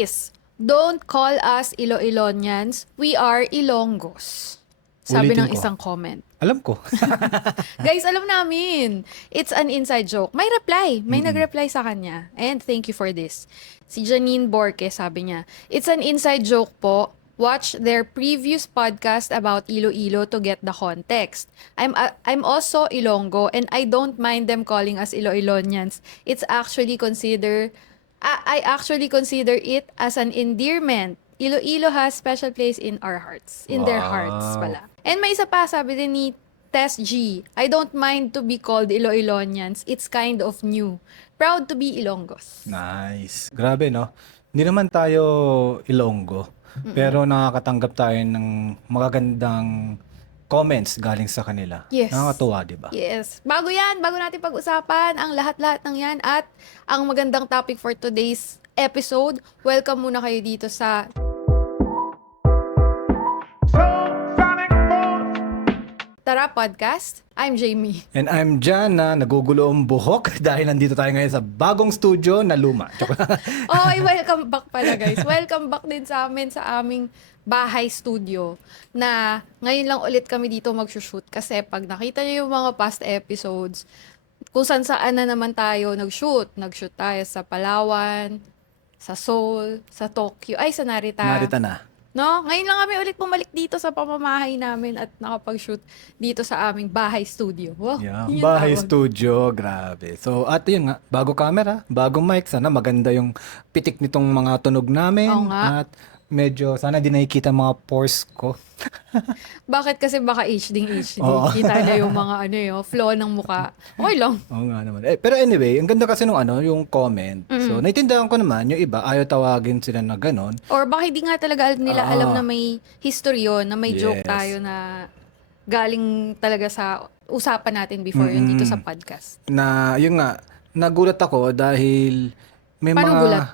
Please, don't call us Iloilonians. We are Ilonggos. Sabi Ulitin ng ko. isang comment. Alam ko. Guys, alam namin. It's an inside joke. May reply. May nag-reply sa kanya. And thank you for this. Si Janine Borque, sabi niya, it's an inside joke po. Watch their previous podcast about Iloilo to get the context. I'm also Ilonggo and I don't mind them calling us Iloilonians. It's actually I actually consider it as an endearment. Iloilo has special place in our hearts. In their hearts Wow. pala. And may isa pa, sabi din ni Tess G, I don't mind to be called Iloilonians. It's kind of new. Proud to be Ilonggos. Nice. Grabe, no? Hindi naman tayo Ilonggo. Pero nakakatanggap tayo ng magagandang comments galing sa kanila. Yes. Nakakatuwa, di ba? Yes. Bago natin pag-usapan ang lahat-lahat ng yan at ang magandang topic for today's episode, welcome muna kayo dito sa Tara Podcast. I'm Jamie. And I'm Jan na nagugulo ang buhok dahil nandito tayo ngayon sa bagong studio na luma. Oy, welcome back pala guys. Welcome back din sa amin sa aming bahay studio na ngayon lang ulit kami dito mag-shoot kasi pag nakita niyo yung mga past episodes, kung saan na naman tayo nag-shoot. Nag-shoot tayo sa Palawan, sa Seoul, sa Tokyo, ay sa Narita. Narita na. No? Ngayon lang kami ulit bumalik dito sa pamamahay namin at nakapag-shoot dito sa aming bahay studio. Wow, Yeah, yun yung bahay tawag. studio, grabe. So, at yun nga, bago camera, bagong mic, sana maganda yung pitik nitong mga tunog namin. Oo nga. At medyo, sana di nakikita mga pores ko. Bakit? Kasi baka HD. Oo. Kita na yung mga flaw ng muka. Okay lang. Oo nga naman. Pero anyway, ang ganda kasi nung yung comment. So, naiintindihan ko naman, yung iba, ayaw tawagin sila na ganon. Or baka hindi nga talaga nila Oo. alam na may history yun, na may joke Yes. tayo na galing talaga sa usapan natin before yun dito sa podcast. Na, yun nga, nagulat ako dahil may Paano mga... gulat?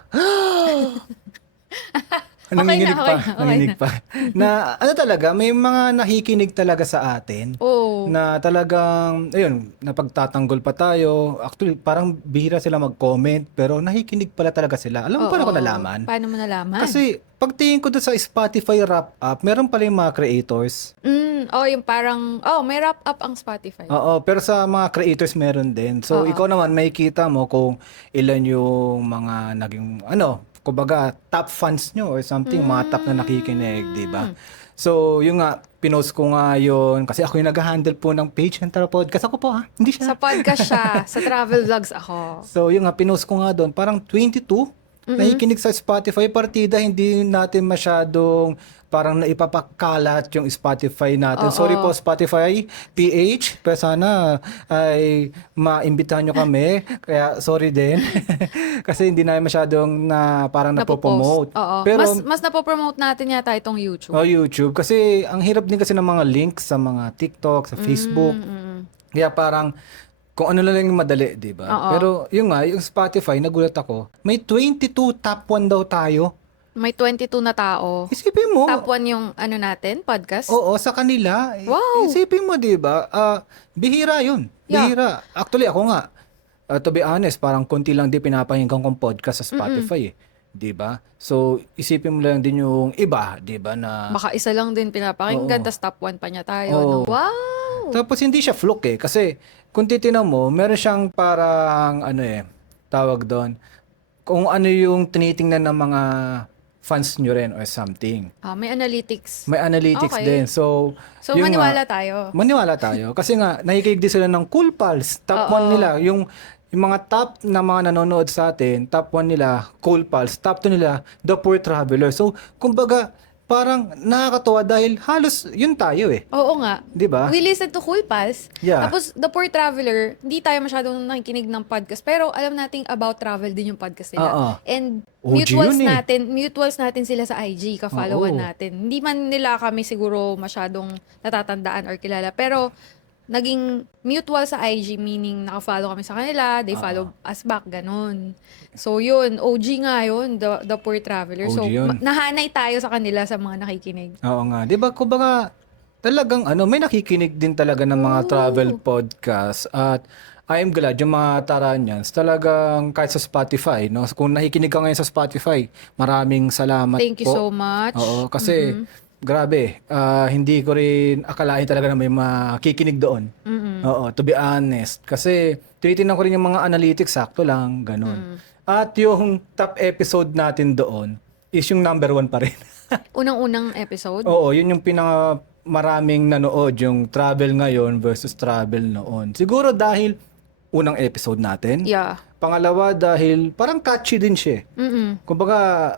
Nanginginig Okay na. Nanginginig pa. Na ano talaga, may mga nakikinig talaga sa atin. Oh. Na talagang, ayun, napagtatanggol pa tayo. Actually, parang bihira sila mag-comment, pero nakikinig pala talaga sila. Alam mo paano ko Oo. nalaman? Paano mo nalaman? Kasi, pagtingin ko doon sa Spotify wrap-up, meron pala yung mga creators. yung parang, may wrap up ang Spotify. Oo, pero sa mga creators meron din. So, Oo. ikaw naman, makikita mo kung ilan yung mga naging, kumbaga, top fans nyo or something, mga top na nakikinig, di ba? So, yung nga, pinost ko nga yun, kasi ako yung nag-handle po ng page ng Tara Podcast. Ako po, ha? Hindi siya. Sa podcast siya, sa travel vlogs ako. So, yung nga, pinost ko nga doon, parang 22 nakikinig sa Spotify. Partida, hindi natin masyadong parang naipapakalat yung Spotify natin. Oo. Sorry po, Spotify, PH, pero sana ay maimbitahan nyo kami. Kaya, sorry din. Kasi hindi namin masyadong parang napopromote. Oo. Pero, mas napopromote natin yata itong YouTube. YouTube. Kasi, ang hirap din kasi ng mga links sa mga TikTok, sa Facebook. Kaya parang, kung ano lang yung madali, di ba? Oo. Pero yung nga, yung Spotify, nagulat ako, may 22 top 1 daw tayo. May 22 na tao. Isipin mo. Top 1 yung natin, podcast. Oo, sa kanila. Wow. Isipin mo, di ba? Bihira yun. Yeah. Bihira. Actually, ako nga, to be honest, parang konti lang din pinapahinggan kong podcast sa Spotify. Di ba? So, isipin mo lang din yung iba, di ba, na... Baka isa lang din pinapakinggan, Oo. tas top 1 pa niya tayo. Oo. No? Wow! Tapos hindi siya fluke kasi kung titinan mo, meron siyang parang tawag doon, kung ano yung tinitingnan ng mga fans nyo rin or something. May analytics. May analytics Okay. din. So yun maniwala nga, tayo. Maniwala tayo. Kasi nga, nakikinig din sila ng Cool Pals. Top 1 nila. Yung mga top na mga nanonood sa atin, top 1 nila, Cool Pals. Top 2 nila, The Poor Traveler. So, kumbaga, parang nakakatuwa dahil halos yun tayo Oo nga. Di ba? We listen to Cool Pals. Yeah. Tapos, The Poor Traveler, hindi tayo masyadong nakikinig ng podcast. Pero alam nating about travel din yung podcast nila. Oo. And OG yun mutuals natin sila sa IG, ka-followan Oo. natin. Hindi man nila kami siguro masyadong natatandaan or kilala. Pero, naging mutual sa IG, meaning naka-follow kami sa kanila, they follow us back, ganun. So yun, OG nga yun, the Poor Traveler. So OG yun. nahanay tayo sa kanila sa mga nakikinig. Oo nga. 'Di ba kumbaga talagang may nakikinig din talaga ng mga travel podcast at I am glad yung mga Taranyans talagang kahit sa Spotify, no? Kung nakikinig ka ngayon sa Spotify, maraming salamat Thank you po. so much. Oo, kasi grabe, hindi ko rin akalain talaga na may makikinig doon. Oo, to be honest. Kasi tinitingnan ko rin yung mga analytics, sakto lang, ganun. At yung top episode natin doon is yung number 1 pa rin. Unang-unang episode? Oo, yun yung pinaka maraming nanood, yung travel ngayon versus travel noon. Siguro dahil unang episode natin. Yeah. Pangalawa, dahil parang catchy din siya. Kumbaga,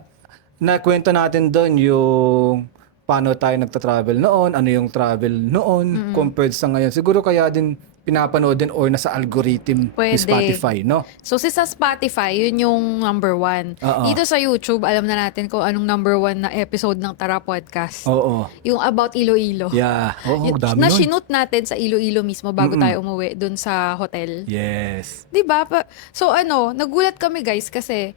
nakwento natin doon yung paano tayo nagta-travel noon, ano yung travel noon, compared sa ngayon. Siguro kaya din pinapanood din or nasa algorithm ni Pwede. Spotify, no? So, sa Spotify, yun yung number 1. Oo. Dito sa YouTube, alam na natin kung anong number 1 na episode ng Tara Podcast. Oo. Yung about Iloilo. Yeah. Oo, Yun, dami na nun. sinut natin sa Iloilo mismo bago tayo umuwi dun sa hotel. Yes. 'Di ba? So nagulat kami guys kasi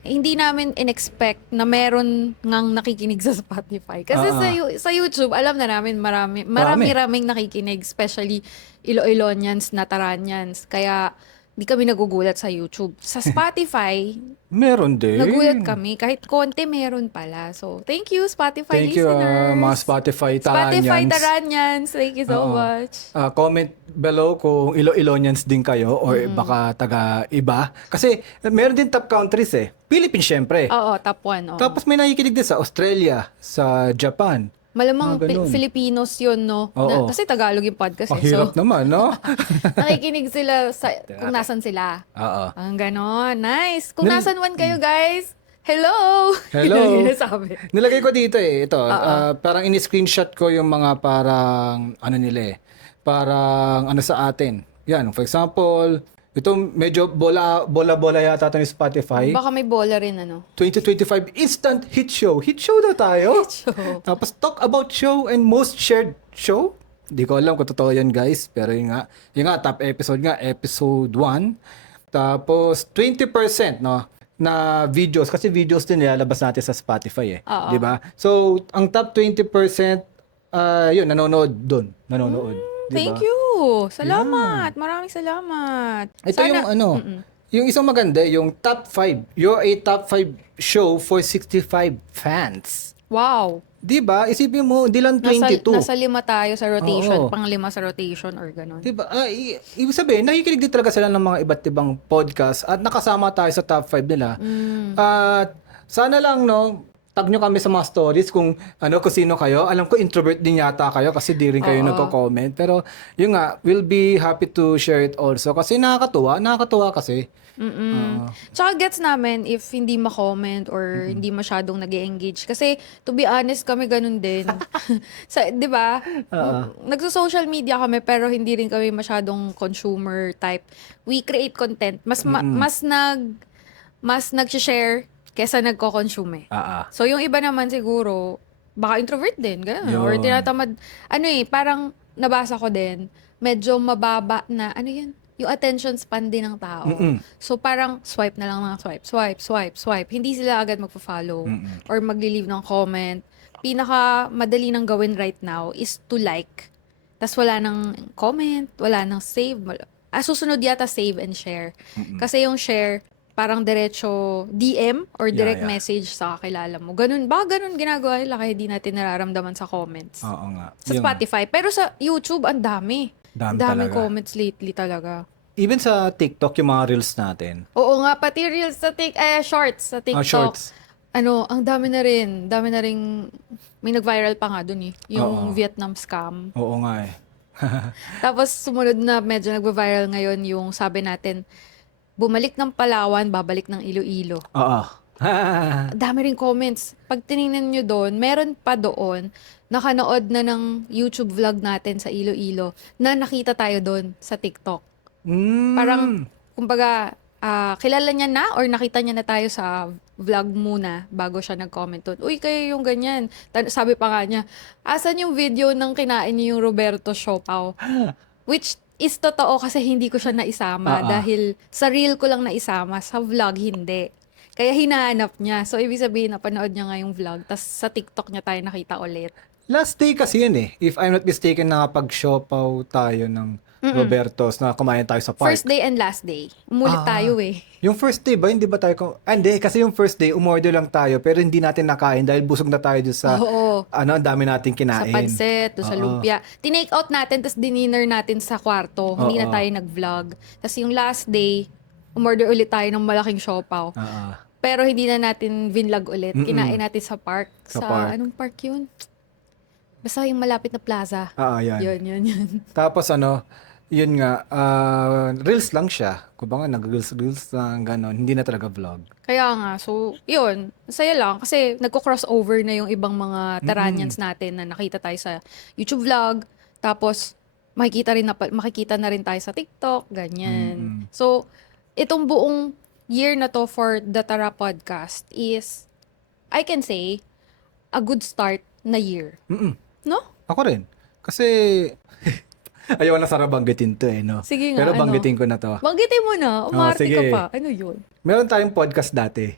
hindi namin in-expect na meron ngang nakikinig sa Spotify. Kasi sa YouTube, alam na namin marami-raming nakikinig, especially Iloilonians na Taranyans. Kaya hindi kami nagugulat sa YouTube. Sa Spotify, Meron din. nagulat kami. Kahit konti meron pala. So, thank you Spotify Thank you, listeners. mga Spotify Spotify Taranyans. Taranyans. Thank you so Oo. much. Comment below kung Iloilonians din kayo or baka taga-iba. Kasi meron din top countries eh. Philippines syempre. Oo, top 1. Tapos may nakikinig din sa Australia, sa Japan. Malamang ganun. Filipinos yun, no? Oo. Kasi Tagalog yung podcast Ang eh. hirap So, naman, no? nakikinig sila kung nasan sila. Oo. Ang ganon. Nice. Kung Nil- nasan man kayo, guys. Hello! Hello. Yun yung sabi. Nilagay ko dito eh, ito. Parang ini-screenshot ko yung mga parang, ano nila eh, parang ano sa atin. Yan, for example, ito medyo bola yata ito ni Spotify. Baka may bola rin, ano? 2025 Instant Hit Show. Hit show daw tayo. Show. Tapos talk about show and most shared show. Di ko alam kung totoo yan guys. Pero yun nga, top episode nga, episode 1. Tapos 20% no, na videos. Kasi videos din nilalabas natin sa Spotify eh. Oo. Di ba? So, ang top 20%, yun, nanonood doon. Nanonood. Di ba? Thank you. Salamat. Maraming salamat. Ito yung yung isang maganda, yung top 5. You're a top 5 show for 65 fans. Wow. Di ba? Isipin mo, di lang 22. Nasa 5 tayo sa rotation. Oo. Pang-5 sa rotation or ganun. Di ba? Ibig sabihin, nakikinig din talaga sila ng mga iba't ibang podcast at nakasama tayo sa top 5 nila. At sana lang, no, tag nyo kami sa mga stories kung sino kayo. Alam ko introvert din yata kayo kasi di rin kayo nagko-comment. Pero yun nga, we'll be happy to share it also kasi nakakatuwa kasi. Tsaka gets namin if hindi ma-comment or hindi masyadong nag-engage. Kasi, to be honest, kami ganun din. Di ba? Nagso-social media kami pero hindi rin kami masyadong consumer type. We create content. Mas nag-share kesa nagko-consume eh. So, yung iba naman siguro, baka introvert din, gano'n. Or Yun. tinatamad, parang nabasa ko din, medyo mababa na, yung attention span din ng tao. So, parang swipe na lang mga swipe. Hindi sila agad magpa-follow or magli-leave ng comment. Pinaka madali nang gawin right now is to like. Tas wala nang comment, wala nang save. Susunod yata save and share. Kasi yung share, parang diretso DM or direct Yeah. message sa kakilala mo. Ganun ginagawa nila kaya di natin nararamdaman sa comments. Oo nga. Sa Spotify. Pero sa YouTube, ang dami. Dami Daming talaga. comments lately talaga. Even sa TikTok, yung mga reels natin. Oo nga, pati reels sa shorts sa TikTok. Shorts. Ang dami na rin. May nag-viral pa nga dun eh. Yung Oo. Vietnam scam. Oo nga eh. Tapos sumunod na medyo nag-viral ngayon yung sabi natin, bumalik ng Palawan, babalik ng Iloilo. Oo. Dami rin comments. Pag tinignan nyo doon, meron pa doon, nakanood na ng YouTube vlog natin sa Iloilo na nakita tayo doon sa TikTok. Parang, kumbaga, kilala niya na or nakita niya na tayo sa vlog muna bago siya nag-comment doon. Uy, kayo yung ganyan. Sabi pa nga niya, asan yung video ng kinain niyo yung Roberto Siopaw? Which is totoo kasi hindi ko siya naisama dahil sa reel ko lang naisama, sa vlog hindi. Kaya hinahanap niya. So, ibig sabihin, napanood niya nga yung vlog. Tapos sa TikTok niya tayo nakita ulit. Last day kasi yun eh. If I'm not mistaken, nakapag-siopaw tayo ng Roberto's na kumain tayo sa park. First day and last day. Umulit tayo eh. Yung first day ba, hindi ba tayo... hindi, kasi yung first day, umorder lang tayo, pero hindi natin nakain dahil busog na tayo doon sa... Oo. ang dami nating Sa kinain. pansit, sa Oo. lumpia. Tinake out natin, tapos dinner natin sa kwarto. Hindi na Oo. tayo nag-vlog. Tapos yung last day, umorder ulit tayo ng malaking siopaw. Oo. Pero hindi na natin vinlog ulit. Kinain natin sa park. Sa park. Anong park yun? Basta yung malapit na plaza. Yan. Yun. Tapos yun nga, reels lang siya. Kung ba nga, nag-reels lang, gano'n. Hindi na talaga vlog. Kaya nga, so, yun. Saya lang. Kasi nagko-crossover na yung ibang mga Taranians natin na nakita tayo sa YouTube vlog. Tapos, makikita na rin tayo sa TikTok. Ganyan. So, itong buong year na to for the Tara Podcast is, I can say, a good start na year. No? Ako rin. Kasi, ayaw na sana banggitin to no? Sige nga, Pero banggitin ko na to. Banggitin mo na. Umarte ka sige. pa. Ano yun? Meron tayong podcast dati.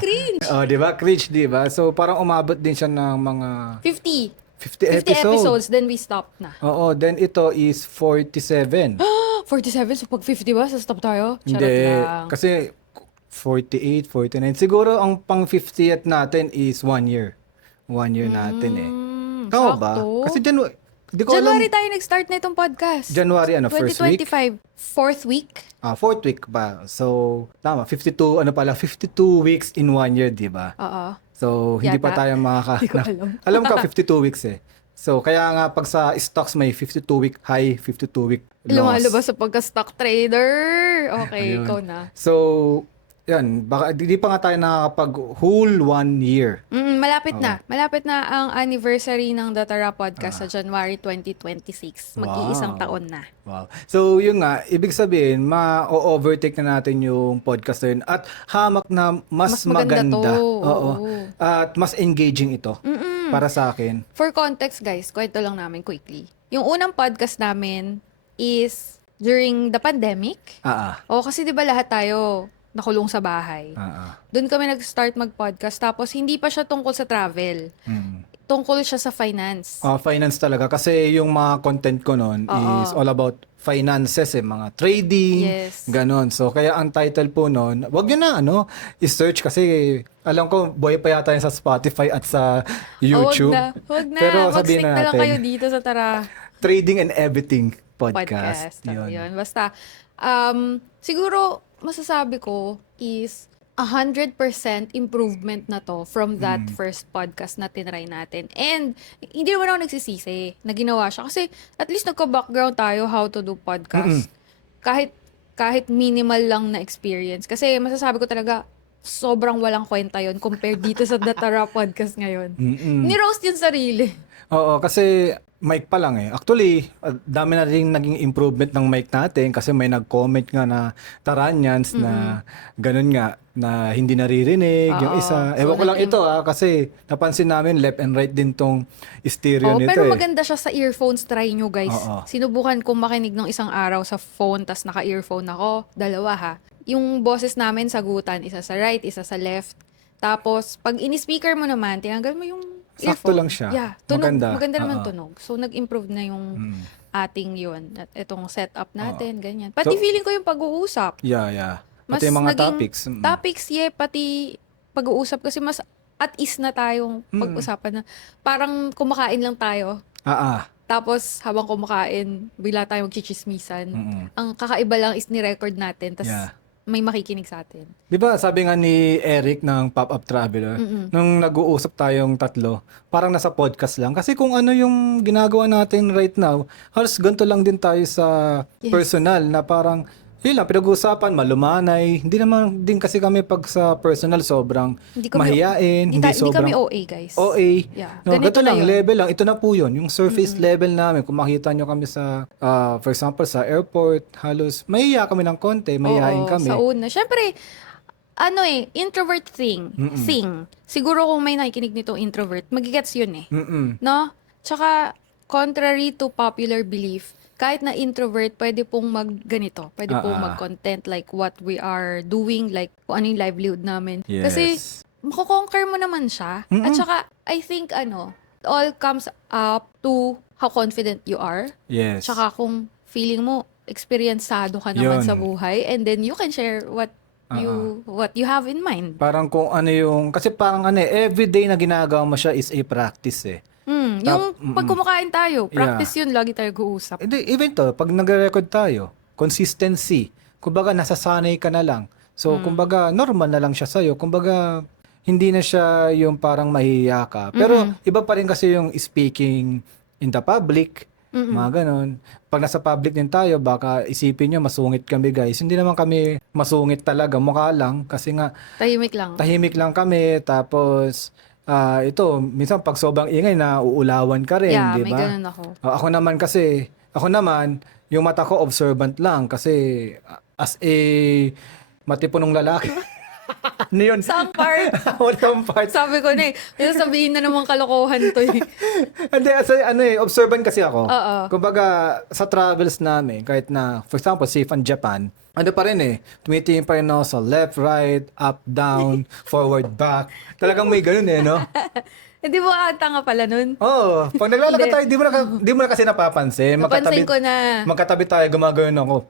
Cringe! Di ba? Cringe, di ba? So, parang umabot din siya ng mga 50 50 episodes, then we stopped na. Oo, then ito is 47. 47, so pag 50 ba, stop tayo? Charot Hindi, lang. kasi 48, 49. Siguro ang pang 50th natin is 1 year. 1 year natin Tama ba? sakto. Kasi di ko January alam. tayo nag-start na itong podcast. January, first week? 2025. Fourth week? Fourth week ba? So, tama, 52 52 weeks in 1 year, di ba? Oo. So, hindi pa Yata. tayo Hindi ko alam. alam ka, 52 weeks So, kaya nga, pag sa stocks may 52-week high, 52-week loss. Lumalabas sa pagka-stock trader. Okay, Ayun. ikaw na. So, yan, baka di pa nga tayo nakakapag whole 1 year. Malapit na. Malapit na ang anniversary ng The Tara Podcast sa January 2026. Mag-iisang Wow. taon na. Wow. So, yun nga, ibig sabihin, ma-overtake na natin yung podcast na yun at hamak na mas maganda maganda. to. Oo. Oo. At mas engaging ito para sa akin. For context, guys, kwento lang namin quickly. Yung unang podcast namin is during the pandemic. O, kasi di ba lahat tayo nakulong sa bahay. Doon kami nag-start mag-podcast. Tapos, hindi pa siya tungkol sa travel. Tungkol siya sa finance. Finance talaga kasi yung mga content ko noon is all about finances mga trading, Yes. ganon. So kaya ang title po noon, wag niyo na i-search kasi alam ko boy pa yata yan sa Spotify at sa YouTube. Wag na. Pero Mag-stick sabihin na na lang natin, kayo dito sa Tara Trading and Everything Podcast. Yun. Yun. Basta, siguro, masasabi ko is 100% improvement na to from that first podcast na tinry natin. And, hindi naman ako nagsisisi na ginawa siya. Kasi, at least nagka-background tayo how to do podcast. Kahit minimal lang na experience. Kasi, masasabi ko talaga, sobrang walang kwenta yon compared dito sa The Tara Podcast ngayon. Ni-roast yung sarili. Oo, kasi mic pa lang Actually, dami na rin naging improvement ng mic natin kasi may nag-comment nga na Taranians na ganun nga, na hindi naririnig yung isa. So, Ewan ko lang ito kasi napansin namin left and right din tong stereo nito pero maganda siya sa earphones. Try nyo, guys. Oo. Sinubukan kong makinig ng isang araw sa phone, tas naka-earphone ako. 2 Yung boses namin sagutan, isa sa right, isa sa left. Tapos, pag ini-speaker mo naman, tinanggal mo yung Sakto earphone. lang siya. Yeah, tunog. Maganda. Maganda naman Oo. tunog. So, nag-improve na yung ating yun. At itong setup natin, ganyan. Pati So, feeling ko yung pag-uusap. Yeah. Pati yung mga topics. Topics, pati pag-uusap. Kasi mas at ease na tayong pag-usapan na parang kumakain lang tayo. Tapos, habang kumakain, bigla tayong magchichismisan. Ang kakaiba lang is ni-record natin. Tapos, may makikinig sa atin. Di ba sabi nga ni Eric ng Pop-Up Traveler, nung nag-uusap tayong tatlo, parang nasa podcast lang. Kasi kung ano yung ginagawa natin right now, halos ganito lang din tayo sa personal na parang, yun lang, pinag-uusapan, malumanay. Hindi naman din kasi kami pag sa personal sobrang mahiyain. Hindi Hindi kami sobrang OA, guys. OA. Yeah. No, Ganito ganito lang, na yun. level lang. Ito na po yun. Yung surface level namin. Kung makita nyo kami sa, for example, sa airport, halos, mahiya kami ng konti, mahihain kami. Sa una. Siyempre, introvert thing. Siguro kung may nakikinig nitong introvert, magigets yun No? Tsaka, contrary to popular belief, kahit na introvert, pwede pong magganito. Pwede pong mag-content like what we are doing, like kung ano yung livelihood namin. Yes. Kasi, makukonquer mo naman siya. At saka, I think, it all comes up to how confident you are. Yes. Tsaka kung feeling mo, experiencado ka naman Yun. sa buhay, and then you can share what you have in mind. Parang kung ano yung, kasi parang ano everyday na ginagawa mo siya is a practice eh. Yung pag kumakain tayo, practice yun, lagi tayo guusap. Even to, pag nagre-record tayo, consistency. Kumbaga, nasasanay ka na lang. So, kumbaga, normal na lang siya sa'yo. Kumbaga, hindi na siya yung parang mahihiya ka. Pero, iba pa rin kasi yung speaking in the public. Mga ganon. Pag nasa public din tayo, baka isipin nyo, masungit kami guys. Hindi naman kami masungit talaga. Mukha lang. Kasi nga, tahimik lang kami. Tapos, ito, minsan pag sobrang ingay na uulawan ka rin, Yeah, di may ba? ganun ako. Ako naman, yung mata ko observant lang kasi as a matipunong lalaki. Ano yun? Saan part? Walang part. Sabi ko na eh. Sabihin na naman kalokohan to eh. Hindi, as a, observant kasi ako. Oo. Kumbaga, sa travels namin, kahit na, for example, safe on Japan, ano pa rin tumitingin pa rin ako sa left, right, up, down, forward, back. Talagang may ganun no? Hindi mo ata nga pala nun. Oo. Pag naglalakad tayo, di mo na kasi napapansin. Napansin ko na. Magkatabi tayo, gumagawin ako.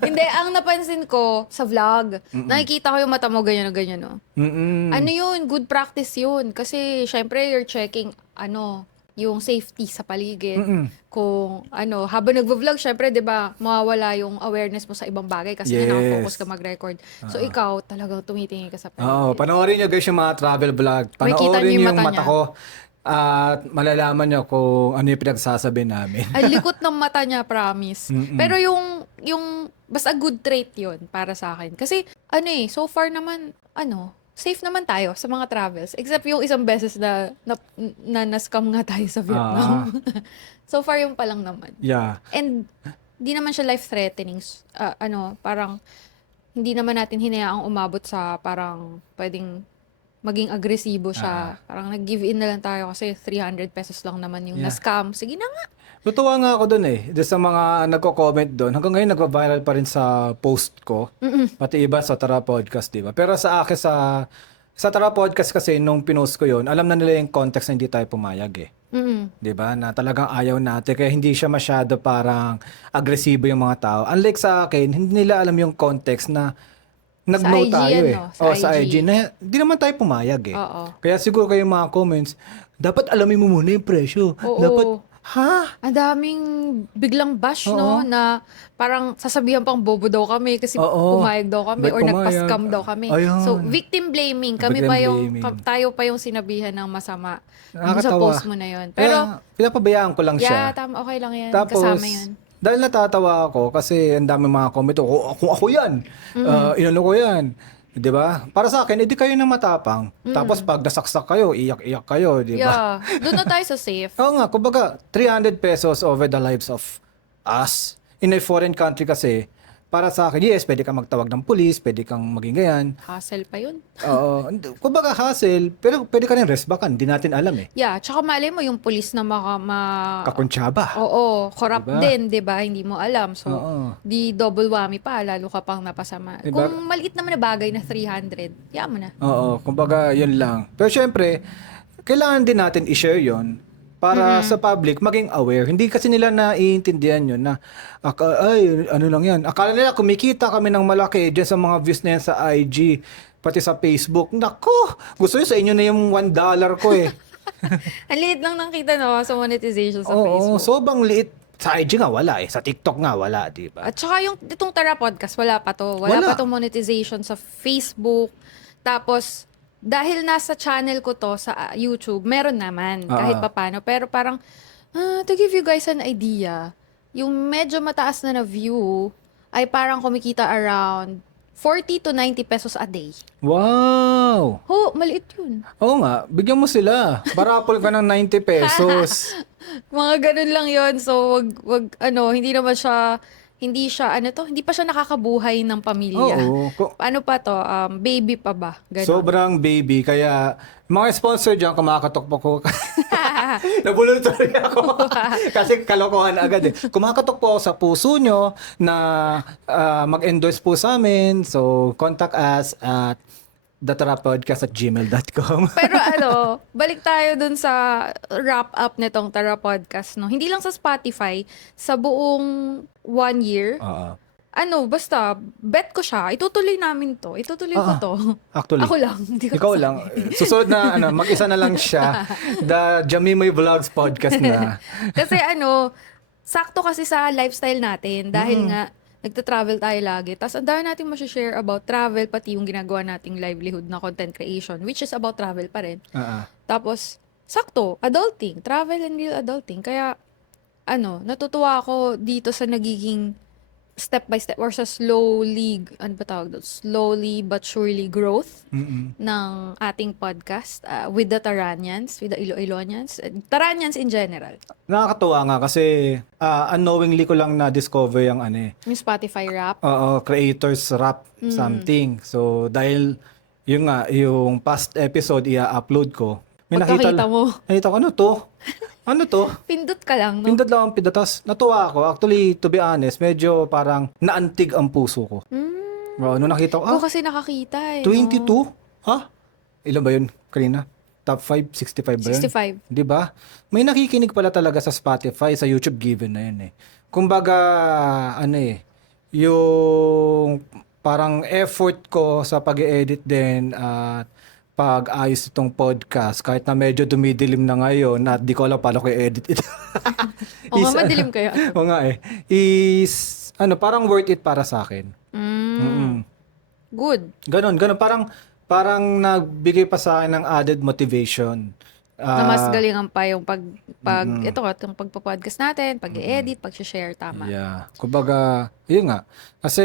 Hindi, ang napansin ko sa vlog, nakikita ko yung mata mo ganyan o ganyan, no? Ano yun? Good practice yun. Kasi, syempre, you're checking, yung safety sa paligid. Kung, habang nagvo-vlog, syempre, di ba, mawawala yung awareness mo sa ibang bagay kasi Yes. nakafocus ka mag-record. So, ikaw, talagang tumitingin ka sa paligid. Oo, panoorin nyo guys yung mga travel vlog. Makikita Panoorin nyo yung nyo yung mata mata niya. ko. At malalaman nyo kung ano yung pinagsasabi namin. Ang likot ng mata niya, promise. Pero yung basta good trait yun para sa akin. Kasi, so far naman, safe naman tayo sa mga travels. Except yung isang beses na na-scam nga tayo sa Vietnam. So far, yung pa lang naman. Yeah. And, di naman siya life-threatening. Parang, hindi naman natin hinayaang umabot sa parang pwedeng maging agresibo siya. Parang nag-give in na lang tayo kasi 300 pesos lang naman yung na-scam. Sige na nga. Natuwa nga ako dun doon sa mga nagko-comment doon. Hanggang ngayon nagva-viral pa rin sa post ko. Pati iba sa Tara Podcast, di ba? Pero sa akin sa Tara Podcast kasi nung pinost ko yon, alam na nila yung context na hindi tayo pumayag di ba? Na talagang ayaw natin. Kaya hindi siya masyado parang agresibo yung mga tao. Unlike sa akin, hindi nila alam yung context na nag-no IG tayo sa sa IG. IG. Na, di naman tayo pumayag Oo. Kaya siguro kayo mga comments, dapat alamin mo muna yung presyo. Oo. Dapat, ha? Ang daming biglang bash, no? Na parang sasabihan pang bobo daw kami kasi pumayag daw kami or Pumayag. nagpa-scam daw kami. Ayun. So, victim blaming. Kami Victim pa yung, blaming. tayo pa yung sinabihan ng masama dun sa Nakakatawa. post mo na yun. Pero, Kaya, pinapabayaan ko lang siya. tama, okay lang yan. Tapos, Kasama yun. dahil natatawa ako kasi ang dami mga comment, kung ako yan, inano ko yan. Di ba? Para sa akin, edi kayo na matapang. Tapos pag nasaksak kayo, iyak-iyak kayo, di ba? Yeah. Doon na tayo sa safe. Oo nga, kumbaga, 300 pesos over the lives of us. In a foreign country kasi, para sa akin, yes, pwede kang magtawag ng pulis, pwede kang maging ganyan. Hassle pa yun. Oo, kumbaga hassle, pero pwede ka rin resbakan, hindi natin alam Yeah, tsaka malay mo yung pulis na Kakuntsaba. Oo, corrupt Diba? din, 'di ba? Hindi mo alam. So, Oo. di double whammy pa, lalo ka pang napasama. Diba? Kung maliit naman na bagay na 300, yaman mo na. Oo, kumbaga yun lang. Pero syempre, kailangan din natin i-share yon para sa public maging aware. Hindi kasi nila naiintindihan yun na ano lang yan. Akala nila kumikita kami ng malaki dyan sa mga views na yan sa IG, pati sa Facebook. Nako, gusto nyo sa inyo na yung $1 ko Ang liit lang ng kita, no, sa monetization sa Oo, Facebook. sobrang liit. Sa IG nga wala sa TikTok nga wala, di ba? At saka itong Tara Podcast, wala pa to. Wala pa tong monetization sa Facebook. Tapos, dahil nasa channel ko to sa YouTube, meron naman kahit papano. Pero parang, to give you guys an idea, yung medyo mataas na view ay parang kumikita around 40 to 90 pesos a day. Wow! Maliit yun. Oo nga, bigyan mo sila. Barapol ka ng 90 pesos. Mga ganun lang yun. So, hindi pa siya nakakabuhay ng pamilya. Oo. Ano pa to? Baby pa ba? Ganun. Sobrang baby. Kaya, mga sponsor dyan, kumakatok po ko. Nabulol tuloy ako. Kasi kalokohan agad Kumakatok po ako sa puso nyo na mag-endorse po sa amin. So, contact us at thetarapodcast@gmail.com. Pero balik tayo dun sa wrap up nitong Tara Podcast, no? Hindi lang sa Spotify, sa buong 1 year. Oo. Basta, bet ko siya. Itutuloy namin to. Itutuloy ko to. Actually. Ako lang. Hindi ko Ikaw kasali. lang. Susunod na, mag-isa na lang siya. The Jamimoy Vlogs podcast na. Kasi sakto kasi sa lifestyle natin. Dahil nga, nagta-travel tayo lagi. Tapos ang dami natin share about travel, pati yung ginagawa nating livelihood na content creation, which is about travel pa rin. Tapos, sakto, adulting. Travel and real adulting. Kaya, natutuwa ako dito sa nagiging step by step or sa slowly but surely growth ng ating podcast with the Taranians, with the Iloilonians, Taranians in general. Nakakatuwa nga kasi unknowingly ko lang na-discover yung Yung Spotify rap. creators rap something. So dahil yung past episode i-upload ko. Pagkakita mo. Nakita ko, ano to? Pindot ka lang, no? Pindot lang ang pindot. Tapos natuwa ako. Actually, to be honest, medyo parang naantig ang puso ko. Nung nakita ko, Ako kasi nakakita 22? No? Ha? Ilan ba yun, Karina? Top 5? 65 ba yun? 65. Di ba? May nakikinig pala talaga sa Spotify, sa YouTube given na yun eh. Kumbaga, yung parang effort ko sa pag-edit din at pag-ayos itong podcast, kahit na medyo dumidilim na ngayon, na di ko alam paano ko i-edit ito. O nga, madilim kaya. O nga is, parang worth it para sa akin. Good. Ganon. Parang nagbigay pa sa akin ng added motivation. Na mas galingan pa yung yung pagpa-podcast natin, pag-i-edit, pag-share, tama. Yeah. Kumbaga, yun nga. Kasi,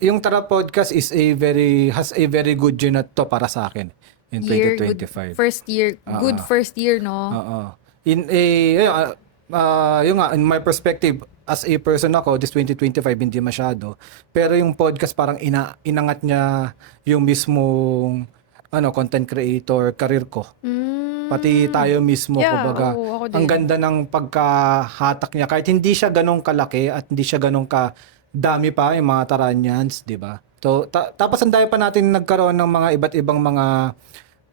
yung Tara Podcast has a very good year na to para sa akin in 2025. First year. Good first year, no? Oo. In in my perspective, as a person ako, this 2025 hindi masyado. Pero yung podcast parang inangat niya yung mismong content creator career ko. Pati tayo mismo, kumbaga, ako din. ang ganda ng pagkahatak niya. Kahit hindi siya ganong kalaki at hindi siya ganong dami pa yung mga Taranians, di ba? So, tapos ang dami pa natin nagkaroon ng mga iba't ibang mga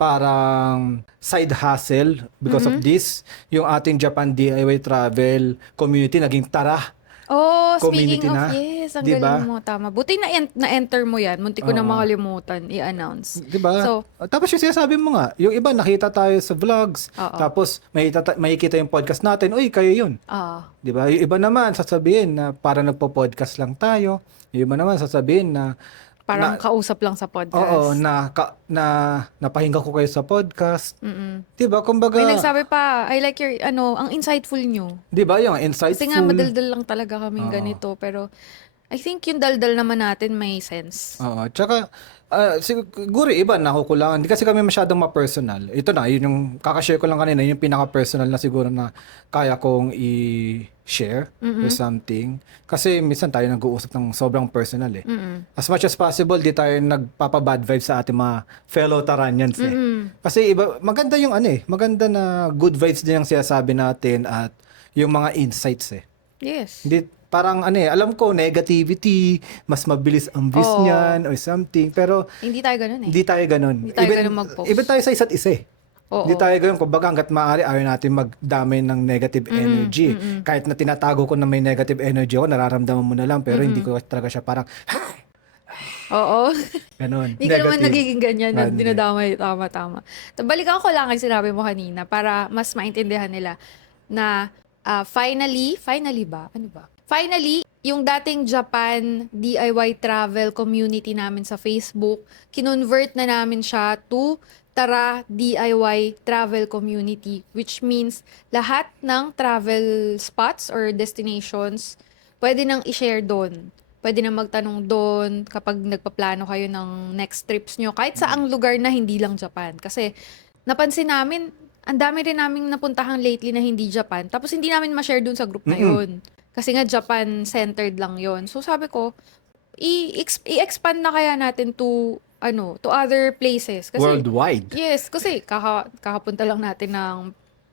parang side hustle because of this. Yung ating Japan DIY travel community naging Tara Speaking community of, na. yes, ang Diba? galing mo, tama. Buti na-enter mo yan. Muntik ko na makalimutan, i-announce. Di ba? So, Tapos yung sinasabi mo nga, yung iba nakita tayo sa vlogs, tapos makikita yung podcast natin, uy, kayo yun. Di ba? Yung iba naman sasabihin na para nagpo-podcast lang tayo. Yung iba naman sasabihin na parang kausap lang sa podcast. Oo, napahinga ko kayo sa podcast. Di ba? Kumbaga, May nagsabi pa, I like your, ang insightful nyo. di ba? Yung insightful. Kasi nga, madaldal lang talaga kaming ganito. Pero, I think yung daldal naman natin may sense. Oo. Tsaka, siguro iba nakukulangan. Hindi kasi kami masyadong ma-personal. Ito na, yun yung kakashare ko lang kanina, yung pinaka-personal na siguro na kaya kong i-share or something. Kasi minsan tayo nag-uusap ng sobrang personal eh. As much as possible, di tayo nagpapa-bad vibes sa ating mga fellow Taranians eh. Kasi maganda yung maganda na good vibes din yung sinasabi natin at yung mga insights eh. Yes. Hindi, parang alam ko, negativity, mas mabilis ang views niyan or something. Pero, Hindi tayo ganun eh. hindi tayo ganun. Hindi tayo ganun mag-post. Even tayo sa isa't isa eh. Oo. Hindi tayo ganun. Kumbaga, hanggat maaari, ayaw natin magdamay ng negative energy. Kahit na tinatago ko na may negative energy ako, nararamdaman mo na lang. Pero hindi ko talaga siya parang, Oo. ganun. Hindi ka naman Negative. nagiging ganyan na Hindi. dinadamay. Tama. Balikan ko lang ang sinabi mo kanina para mas maintindihan nila na finally ba? Ano ba? Finally, yung dating Japan DIY travel community namin sa Facebook, kinonvert na namin siya to Tara DIY travel community, which means lahat ng travel spots or destinations pwede nang i-share doon. Pwede nang magtanong doon kapag nagpaplano kayo ng next trips nyo, kahit saang lugar na hindi lang Japan. Kasi napansin namin, ang dami rin naming napuntahan lately na hindi Japan, tapos hindi namin ma-share doon sa group na yun. Kasi nga Japan-centered lang yon. So sabi ko, i-expand na kaya natin to other places. Kasi, Worldwide. yes, kasi kakapunta lang natin ng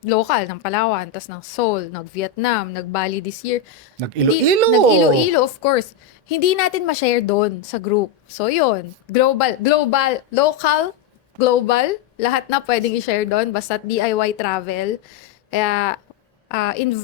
local, ng Palawan, tas ng Seoul, nag-Vietnam, nag-Bali this year. Nag-Iloilo. Nag-Iloilo, of course. Hindi natin ma-share doon sa group. So, yun. Global, local, global, lahat na pwedeng i-share doon, basta DIY travel. Kaya,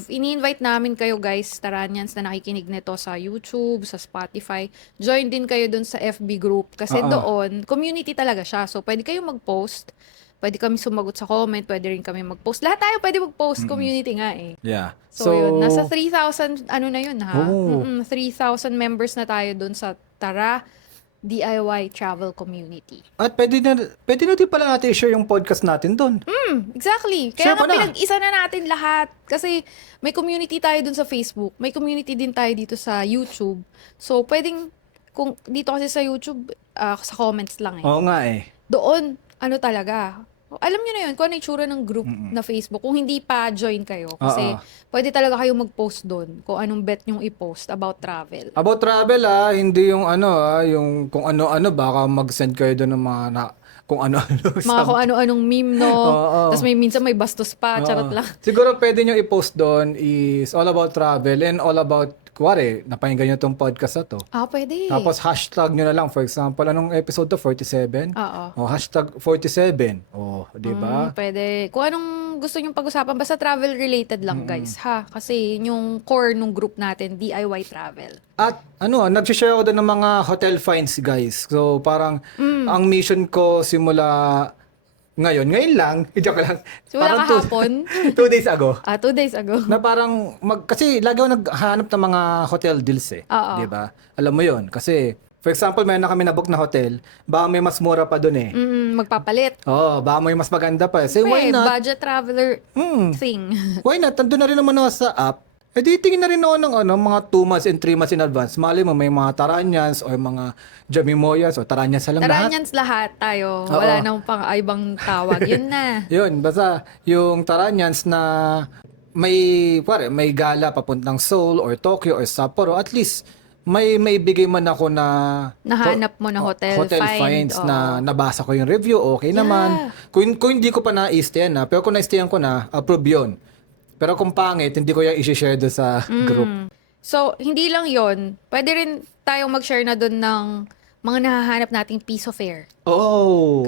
ini-invite namin kayo guys, Taranyans na nakikinig nito sa YouTube, sa Spotify. Join din kayo doon sa FB group kasi doon, community talaga siya. So, pwede kayong mag-post. Pwede kami sumagot sa comment, pwede rin kami mag-post. Lahat tayo pwede mag-post, community nga eh. Yeah. So, yun, nasa 3,000, ano na yun ha? Oh. 3,000 members na tayo doon sa Tara DIY Travel Community. At pwede na din pala natin i-share yung podcast natin doon. Exactly. Kaya Share nga mo na. pinag-isa na natin lahat. Kasi may community tayo doon sa Facebook. May community din tayo dito sa YouTube. So, pwedeng, kung dito kasi sa YouTube, sa comments lang eh. Oo nga eh. Doon, ano talaga, alam nyo na yun, kung ano yung tsura ng group na Facebook. Kung hindi pa join kayo. Kasi pwede talaga kayo mag-post doon kung anong bet nyong i-post about travel. About travel hindi yung yung kung ano-ano, baka mag-send kayo doon ng mga kung ano-ano. Mga kung ano-anong meme, no? Oo. Tapos may minsan may bastos pa, charot lang. Siguro pwede nyo i-post doon is all about travel and all about, kuwari, napahinggan nyo tong podcast na to. Pwede. Tapos hashtag nyo na lang, for example, anong episode to? 47? Oo. Hashtag 47. Di ba? Pwede. Kung anong gusto nyong pag-usapan, basta travel related lang, guys, ha? Kasi yung core nung group natin, DIY travel. At nag-share ako doon ng mga hotel finds, guys. So parang ang mission ko simula ngayon lang, joke lang. Simula kahapon? 2 days ago. 2 days ago. Na parang kasi lagi ako naghahanap ng mga hotel deals eh. Oo. 'Di ba? Alam mo 'yon kasi for example, mayroon na kami na-book na hotel, baka may mas mura pa doon eh. Magpapalit. Baka may mas maganda pa. Say, why not? Budget traveler thing. Why not? Nandun na rin naman ako sa app. Tingin na rin ako ng mga 2 months and 3 months in advance. Mali mo, may mga Taranyans or mga Jamimoyas o Taranyans lang lahat. Taranyans lahat tayo. Wala nang pang ibang tawag. Yun na. Yun, basta yung Taranyans na may gala papuntang Seoul or Tokyo or Sapporo, at least may bigay man ako na nahanap mo na hotel finds na nabasa ko yung review, okay naman. Kung hindi ko pa na-stayan pero kung na-stayan ko na, approve yun. Pero kung pangit, hindi ko yung i-share doon sa group. So, hindi lang yon. Pwede rin tayong mag-share na doon ng mga nahahanap nating piece of air.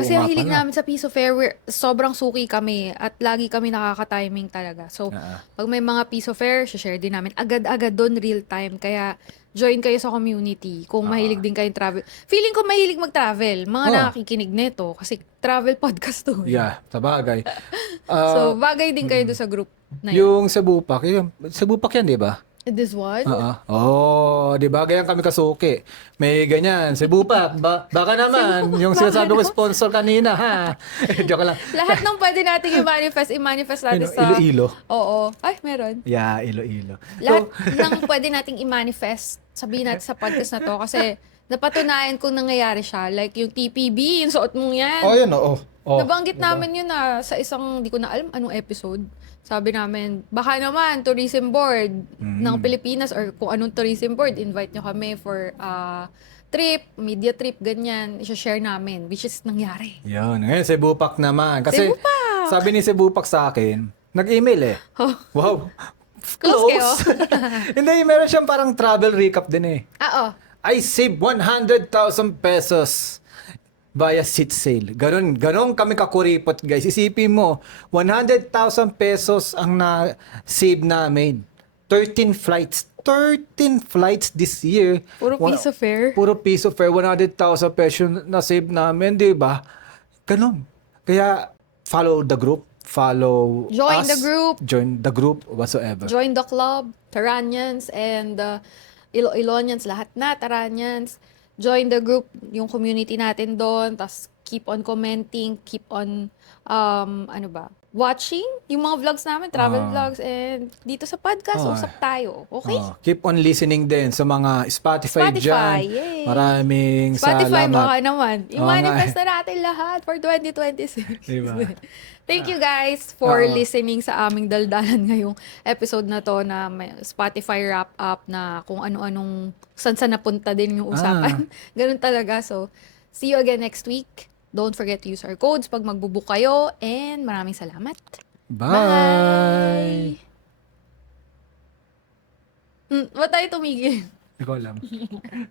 Kasi ang hilig namin sa piece of air, sobrang suki kami at lagi kami nakaka-timing talaga. So, pag may mga piece of air, share din namin agad-agad doon, real time. Kaya, join kayo sa community kung mahilig din kayong travel. Feeling ko mahilig mag-travel. Mga nakikinig nito kasi travel podcast to. Yeah, sabagay. So, bagay din kayo doon sa group na yun. Yung Cebupak, yan, di ba? This one? Di ba? Ganyan kami kasuki. May ganyan. Cebupak, baka naman. Yung sinasabi ko sponsor kanina, ha? Joke lang. Lahat ng pwede nating i-manifest natin sa... Iloilo. Oo. Ay, meron. Yeah, Iloilo. Lahat ng pwede nating i-manifest, sabihin natin sa podcast na to, kasi napatunayan kung nangyayari siya. Like yung TPB, yung suot mong yan. Yun, oo. Nabanggit namin yun sa isang, di ko na alam anong episode. Sabi namin, baka naman, tourism board ng Pilipinas or kung anong tourism board, invite nyo kami for trip, media trip, ganyan. I-share namin, which is nangyari. Yun. Ngayon, Cebupak naman. Kasi Cebupak! sabi ni Cebupak sa akin, nag-email eh. Wow. Close kayo. Hindi, meron siyang parang travel recap din eh. I save 100,000 pesos via seat sale. Ganon kami kakuripot, guys. Isipin mo, 100,000 pesos ang na-save namin. 13 flights this year. Puro piece of fare. Puro piece of fare. 100,000 pesos na-save namin, di ba? Ganon. Kaya, follow the group. Follow Join us. the group. Join the group, whatsoever. Join the club, Taranyans and Ilonians, lahat na Taranyans. Join the group, yung community natin doon, tas keep on commenting, keep on, watching yung mga vlogs namin, travel vlogs, and dito sa podcast, usap tayo. Okay? Keep on listening din sa mga Spotify dyan. Yay! Maraming Spotify, salamat. baka naman. I-manifest na natin lahat for 2026. Diba? Thank you guys for listening sa aming daldalan ngayong episode na to na may Spotify wrap-up na kung ano-anong saan napunta din yung usapan. Ganun talaga. So, see you again next week. Don't forget to use our codes pag magbubook kayo and maraming salamat. Bye! Ba't tayo tumigil? Ikaw lang.